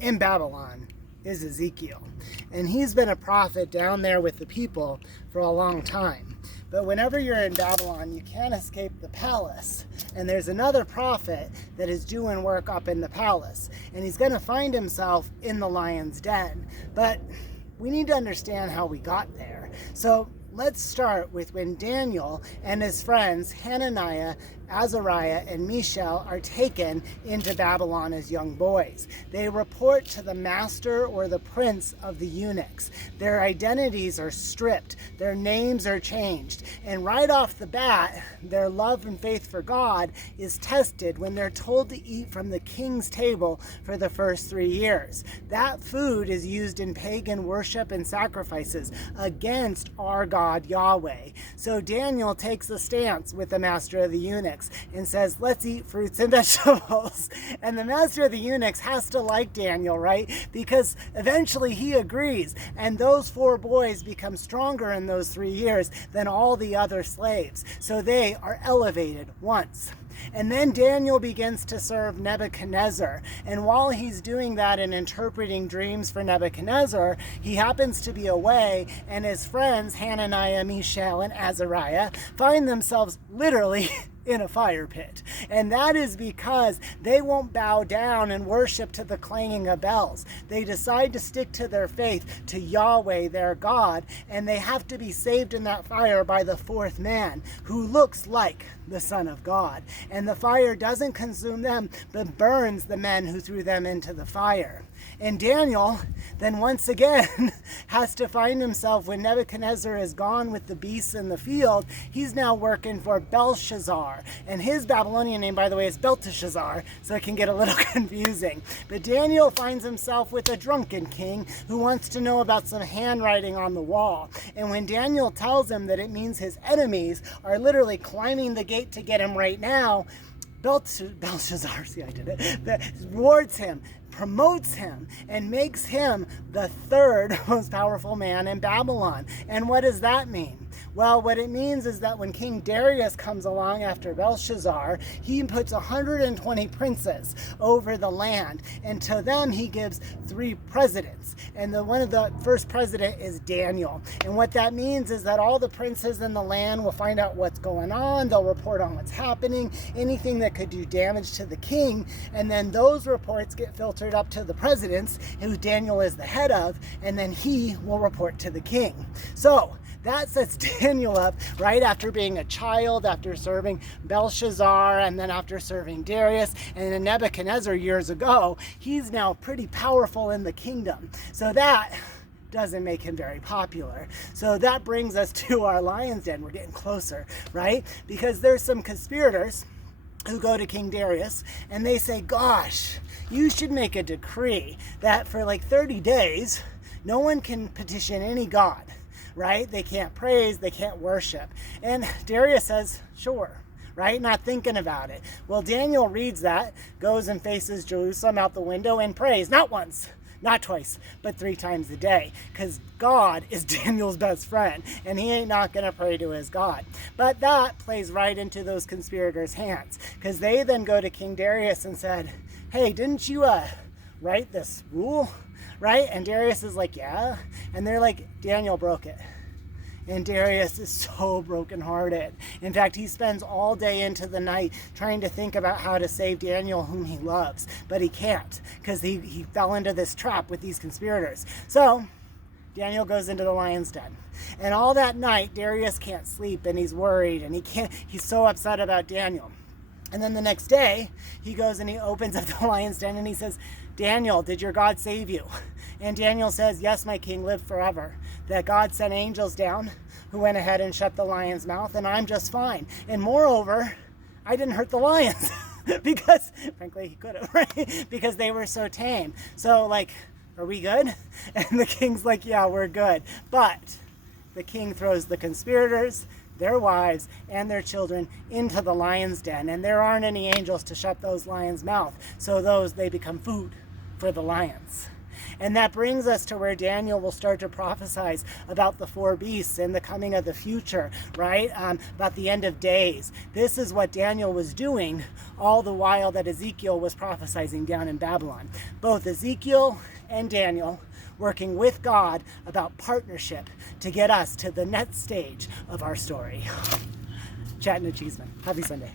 in Babylon is Ezekiel. And he's been a prophet down there with the people for a long time. But whenever you're in Babylon, you can't escape the palace. And there's another prophet that is doing work up in the palace. And he's going to find himself in the lion's den. But we need to understand how we got there. So let's start with when Daniel and his friends, Hananiah, Azariah, and Mishael, are taken into Babylon as young boys. They report to the master or the prince of the eunuchs. Their identities are stripped. Their names are changed. And right off the bat, their love and faith for God is tested when they're told to eat from the king's table for the first 3 years. That food is used in pagan worship and sacrifices against our God, Yahweh. So Daniel takes a stance with the master of the eunuchs and says, let's eat fruits and vegetables. And the master of the eunuchs has to like Daniel, right? Because eventually he agrees. And those 4 boys become stronger in those 3 years than all the other slaves. So they are elevated once. And then Daniel begins to serve Nebuchadnezzar. And while he's doing that and interpreting dreams for Nebuchadnezzar, he happens to be away, and his friends, Hananiah, Mishael, and Azariah, find themselves literally in a fire pit. And that is because they won't bow down and worship to the clanging of bells. They decide to stick to their faith, to Yahweh, their God, and they have to be saved in that fire by the 4th man, who looks like the Son of God. And the fire doesn't consume them, but burns the men who threw them into the fire. And Daniel then once again has to find himself, when Nebuchadnezzar is gone with the beasts in the field, he's now working for Belshazzar. And his Babylonian name, by the way, is Belteshazzar, so it can get a little confusing. But Daniel finds himself with a drunken king who wants to know about some handwriting on the wall. And when Daniel tells him that it means his enemies are literally climbing the gate to get him right now, Belshazzar, see, I did it, rewards him, promotes him, and makes him the 3rd most powerful man in Babylon. And what does that mean? Well, what it means is that when King Darius comes along after Belshazzar, he puts 120 princes over the land, and to them he gives 3 presidents. And one of the first president is Daniel. And what that means is that all the princes in the land will find out what's going on, they'll report on what's happening, anything that could do damage to the king, and then those reports get filtered up to the presidents, who Daniel is the head of, and then he will report to the king. So that sets Daniel up right after being a child, after serving Belshazzar, and then after serving Darius, and then Nebuchadnezzar years ago. He's now pretty powerful in the kingdom. So that doesn't make him very popular. So that brings us to our lion's den. We're getting closer, right? Because there's some conspirators who go to King Darius and they say, gosh, you should make a decree that for like 30 days, no one can petition any god, right? They can't praise, they can't worship. And Darius says, sure, right? Not thinking about it. Well, Daniel reads that, goes and faces Jerusalem out the window and prays, not once, not twice, but 3 times a day, because God is Daniel's best friend, and he ain't not going to pray to his God. But that plays right into those conspirators' hands, because they then go to King Darius and said, hey, didn't you write this rule, right? And Darius is like, yeah. And they're like, Daniel broke it. And Darius is so brokenhearted. In fact, he spends all day into the night trying to think about how to save Daniel, whom he loves. But he can't, because he fell into this trap with these conspirators. So Daniel goes into the lion's den. And all that night, Darius can't sleep, and he's worried, and he's so upset about Daniel. And then the next day, he goes and he opens up the lion's den, and he says, Daniel, did your God save you? And Daniel says, yes, my king, live forever. That God sent angels down who went ahead and shut the lion's mouth, and I'm just fine. And moreover, I didn't hurt the lions because, frankly, he could have, right? Because they were so tame. So, like, are we good? And the king's like, yeah, we're good. But the king throws the conspirators, their wives, and their children into the lion's den. And there aren't any angels to shut those lions' mouth. So they become food for the lions. And that brings us to where Daniel will start to prophesize about the 4 beasts and the coming of the future, right? About the end of days. This is what Daniel was doing all the while that Ezekiel was prophesying down in Babylon. Both Ezekiel and Daniel working with God about partnership to get us to the next stage of our story. Chatting to Cheesman. Happy Sunday.